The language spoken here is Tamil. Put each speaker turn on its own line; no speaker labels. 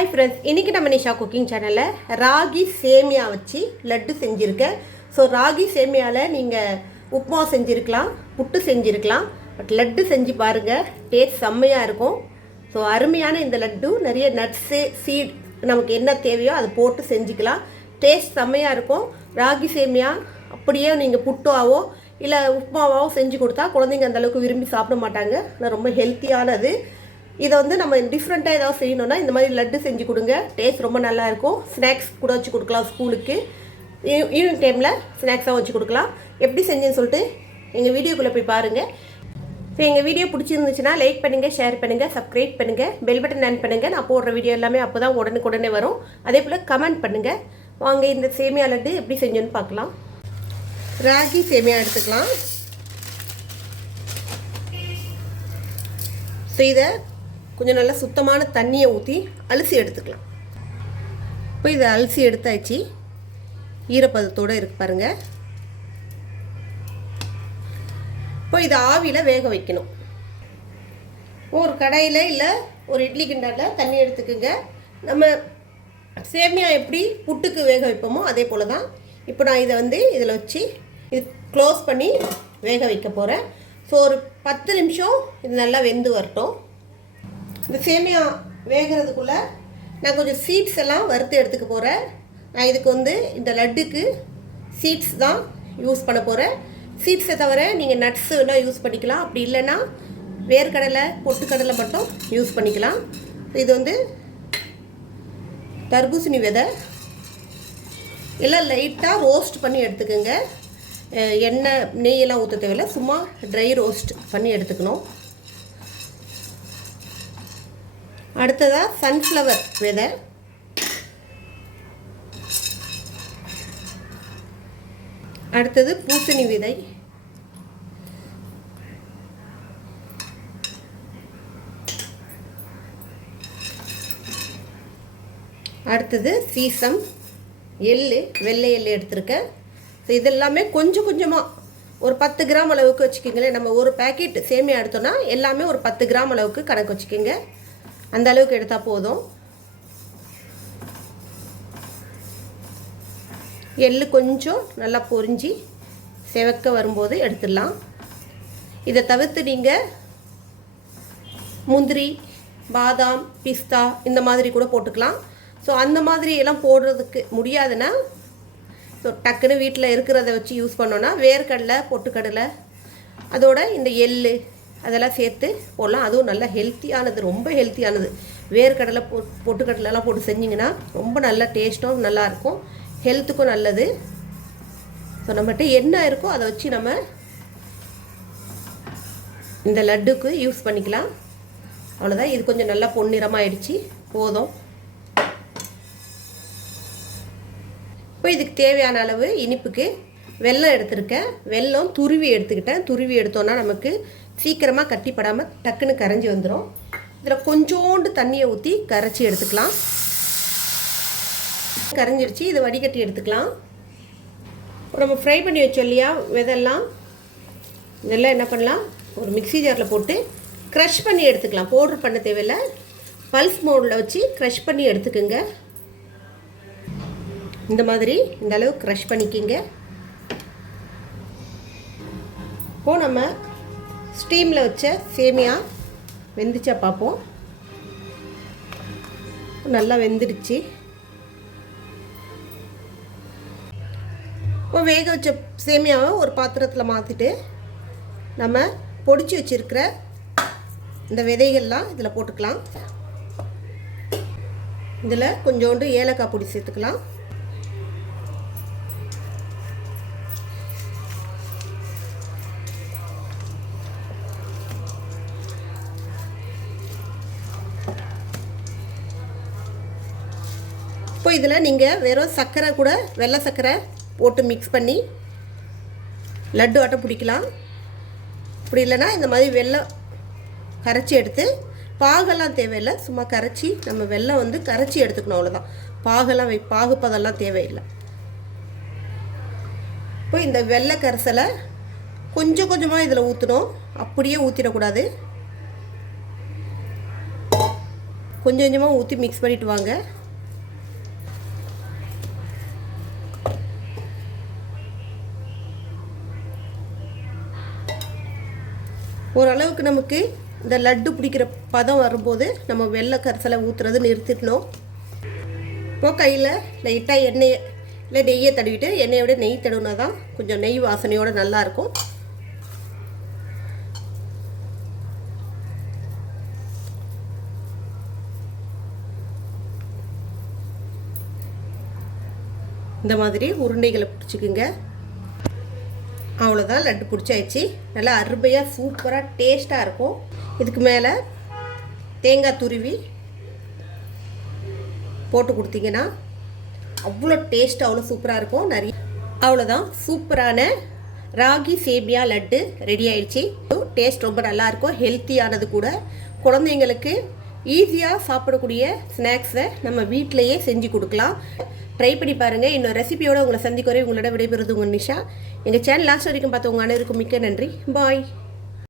ஹாய் ஃப்ரெண்ட்ஸ் இன்றைக்கி நம்ம நிஷா குக்கிங் சேனலில் ராகி சேமியா வச்சு லட்டு செஞ்சுருக்கேன். ஸோ ராகி சேமியாவில் நீங்கள் உப்புமா செஞ்சுருக்கலாம் புட்டு செஞ்சுருக்கலாம் பட் லட்டு செஞ்சு பாருங்கள் டேஸ்ட் செம்மையாக இருக்கும். ஸோ அருமையான இந்த லட்டு நிறைய நட்ஸு சீட் நமக்கு என்ன தேவையோ அதை போட்டு செஞ்சுக்கலாம். டேஸ்ட் செம்மையாக இருக்கும். ராகி சேமியா அப்படியே நீங்கள் புட்டோவோ இல்லை உப்புமாவோ செஞ்சு கொடுத்தா குழந்தைங்க அந்தளவுக்கு விரும்பி சாப்பிட மாட்டாங்க. ஆனால் ரொம்ப ஹெல்த்தியானது இதை வந்து நம்ம டிஃப்ரெண்ட்டாக ஏதாவது செய்யணும்னா இந்த மாதிரி லட்டு செஞ்சு கொடுங்க. டேஸ்ட் ரொம்ப நல்லாயிருக்கும் ஸ்நாக்ஸ் கூட வச்சு கொடுக்கலாம் ஸ்கூலுக்கு. ஈவினிங் டைமில் ஸ்நாக்ஸாக வச்சு கொடுக்கலாம். எப்படி செஞ்சேன்னு சொல்லிட்டு எங்கள் வீடியோக்குள்ளே போய் பாருங்கள் ஸோ எங்கள் வீடியோ பிடிச்சிருந்துச்சுன்னா லைக் பண்ணுங்கள் ஷேர் பண்ணுங்கள் சப்ஸ்கிரைப் பண்ணுங்கள் பெல் பட்டன் ஆன் பண்ணுங்கள் நான் போடுற வீடியோ எல்லாமே அப்போ தான் உடனுக்குடனே வரும். அதே போல் கமெண்ட் பண்ணுங்கள் வாங்க இந்த சேமியா லட்டு எப்படி செஞ்சோன்னு பார்க்கலாம். ராகி சேமியா எடுத்துக்கலாம். ஸோ இதை கொஞ்சம் நல்லா சுத்தமான தண்ணியை ஊற்றி அலசி எடுத்துக்கலாம். இப்போ இதை அலசி எடுத்தாச்சு. ஈரப்பதத்தோடு இருக்கு பாருங்கள் இப்போ இதை ஆவியில் வேக வைக்கணும். ஒரு கடையில் இல்லை ஒரு இட்லி கிண்டாவில் தண்ணி எடுத்துக்கோங்க. நம்ம சேமியா எப்படி புட்டுக்கு வேக வைப்போமோ அதே போல் தான் இப்போ நான் இதை வந்து இதில் வச்சு இது க்ளோஸ் பண்ணி வேக வைக்க போகிறேன் ஸோ ஒரு பத்து நிமிஷம் இது நல்லா வெந்து வரட்டும். இந்த சேமியா வேகிறதுக்குள்ளே நான் கொஞ்சம் சீட்ஸ் எல்லாம் வறுத்து எடுத்துக்க போகிறேன் நான் இதுக்கு வந்து இந்த லட்டுக்கு சீட்ஸ் தான் யூஸ் பண்ண போகிறேன் சீட்ஸை தவிர நீங்கள் நட்ஸு வேணால் யூஸ் பண்ணிக்கலாம். அப்படி இல்லைன்னா வேர்க்கடலை பொட்டுக்கடலை மட்டும் யூஸ் பண்ணிக்கலாம். இது வந்து தர்பூசணி விதை. எல்லாம் லைட்டாக ரோஸ்ட் பண்ணி எடுத்துக்கோங்க. எண்ணெய் நெய்யெல்லாம் ஊற்ற தேவையில்ல. சும்மா ட்ரை ரோஸ்ட் பண்ணி எடுத்துக்கணும். அடுத்ததாக சன்ஃப்ளவர் விதை. அடுத்தது பூசணி விதை. அடுத்தது சீசம். எள்ளு வெள்ளை எள்ளு எடுத்திருக்கேன். ஸோ இதெல்லாமே கொஞ்சம் கொஞ்சமாக ஒரு பத்து கிராம் அளவுக்கு வச்சுக்கோங்களேன். நம்ம ஒரு பேக்கெட் சேமியா எடுத்தோன்னா எல்லாமே ஒரு பத்து கிராம் அளவுக்கு கணக்கு வச்சுக்கோங்க. அந்த அளவுக்கு எடுத்தால் போதும். எள்ளு கொஞ்சம் நல்லா பொறிஞ்சி செவக்க வரும்போது எடுத்துடலாம். இதை தவிர்த்து நீங்கள் முந்திரி பாதாம் பிஸ்தா இந்த மாதிரி கூட போட்டுக்கலாம். ஸோ அந்த மாதிரி எல்லாம் போடுறதுக்கு முடியாதுன்னா ஸோ டக்குன்னு வீட்டில் இருக்கிறத வச்சு யூஸ் பண்ணோன்னா வேர்க்கடலை பொட்டுக்கடலை அதோட இந்த எள்ளு அதெல்லாம் சேர்த்து போடலாம். அதுவும் நல்லா ஹெல்த்தியானது ரொம்ப ஹெல்த்தியானது வேர்க்கடலை பொ பொட்டுக்கடலைலாம் போட்டு செஞ்சிங்கன்னா ரொம்ப நல்ல டேஸ்ட்டும் நல்லாயிருக்கும். ஹெல்த்துக்கும் நல்லது. ஸோ நம்மகிட்ட என்ன இருக்கோ அதை வச்சு நம்ம இந்த லட்டுக்கு யூஸ் பண்ணிக்கலாம். அவ்வளோதான் இது கொஞ்சம் நல்லா பொன்னிறமாயிடுச்சு. போதும். இப்போ இதுக்கு தேவையான அளவு இனிப்புக்கு வெல்லம் எடுத்திருக்கேன். வெல்லம் துருவி எடுத்துக்கிட்டேன். துருவி எடுத்தோன்னா நமக்கு சீக்கிரமாக கட்டிப்படாமல் டக்குன்னு கரைஞ்சி வந்துடும் இதில் கொஞ்சோண்டு தண்ணியை ஊற்றி கரைச்சி எடுத்துக்கலாம். கரைஞ்சிருச்சு இதை வடிகட்டி எடுத்துக்கலாம். இப்போ நம்ம ஃப்ரை பண்ணி வச்சோம் இல்லையா விதெல்லாம் இதெல்லாம் என்ன பண்ணலாம் ஒரு மிக்ஸி ஜாரில் போட்டு க்ரஷ் பண்ணி எடுத்துக்கலாம். பவுட்ரு பண்ண தேவையில்லை. பல்ஸ் மோடில் வச்சு க்ரஷ் பண்ணி எடுத்துக்கோங்க. இந்த மாதிரி இந்த அளவு க்ரஷ் பண்ணிக்கிங்க. இப்போது நம்ம ஸ்டீமில் வச்ச சேமியா வெந்துச்சா பார்ப்போம் நல்லா வெந்துடுச்சு. இப்போ வேக வச்ச சேமியாவை ஒரு பாத்திரத்தில் மாற்றிட்டு நம்ம பொடிச்சு வச்சுருக்கிற இந்த விதைகள்லாம் இதில் போட்டுக்கலாம். இதில் கொஞ்சோண்டு ஏலக்காய் பொடி சேர்த்துக்கலாம். இப்போ இதில் நீங்கள் வெறும் சர்க்கரை கூட வெள்ளை சர்க்கரை போட்டு மிக்ஸ் பண்ணி லட்டு ஆட்டம் பிடிக்கலாம். அப்படி இல்லைன்னா இந்த மாதிரி வெள்ளம் கரைச்சி எடுத்து பாகெல்லாம் தேவையில்லை. சும்மா கரைச்சி நம்ம வெள்ளம் வந்து கரைச்சி எடுத்துக்கணும் அவ்வளோதான் பாகெல்லாம் வை பாகுப்பதெல்லாம் தேவையில்லை. இப்போ இந்த வெள்ளை கரைசலை கொஞ்சம் கொஞ்சமாக இதில் ஊற்றணும் அப்படியே ஊற்றிடக்கூடாது கொஞ்சம் கொஞ்சமாக ஊற்றி மிக்ஸ் பண்ணிவிட்டு வாங்க. ஓரளவுக்கு நமக்கு இந்த லட்டு பிடிக்கிற பதம் வரும்போது நம்ம வெள்ளை கரைசலை ஊற்றுறது நிறுத்திடணும். இப்போ கையில் லைட்டாக எண்ணெயை இல்லை நெய்யை தடவிட்டு எண்ணெயை விட நெய் தடவுனா தான் கொஞ்சம் நெய் வாசனையோடு நல்லாயிருக்கும் இந்த மாதிரி உருண்டைகளை பிடிச்சிக்குங்க. அவ்வளோதான் லட்டு பிடிச்சாயிடுச்சு நல்லா அருமையாக சூப்பராக டேஸ்ட்டாக இருக்கும். இதுக்கு மேலே தேங்காய் துருவி போட்டு கொடுத்தீங்கன்னா அவ்வளோ டேஸ்ட் அவ்வளோ சூப்பராக இருக்கும். நிறைய அவ்வளோதான் சூப்பரான ராகி சேமியா லட்டு ரெடி ஆயிடுச்சு. டேஸ்ட் ரொம்ப நல்லாயிருக்கும் ஹெல்த்தியானது கூட. குழந்தைங்களுக்கு ஈஸியாக சாப்பிடக்கூடிய ஸ்நாக்ஸை நம்ம வீட்டிலையே செஞ்சு கொடுக்கலாம். ட்ரை பண்ணி பாருங்கள் இன்னொரு ரெசிபியோடு உங்களை சந்திக்கிறேன் உங்களோட விடைபெறுது உங்கள் நிஷா. எங்கள் சேனல் லாஸ்ட் வரைக்கும் பார்த்தவங்க அனைவருக்கும் மிக்க நன்றி. பாய்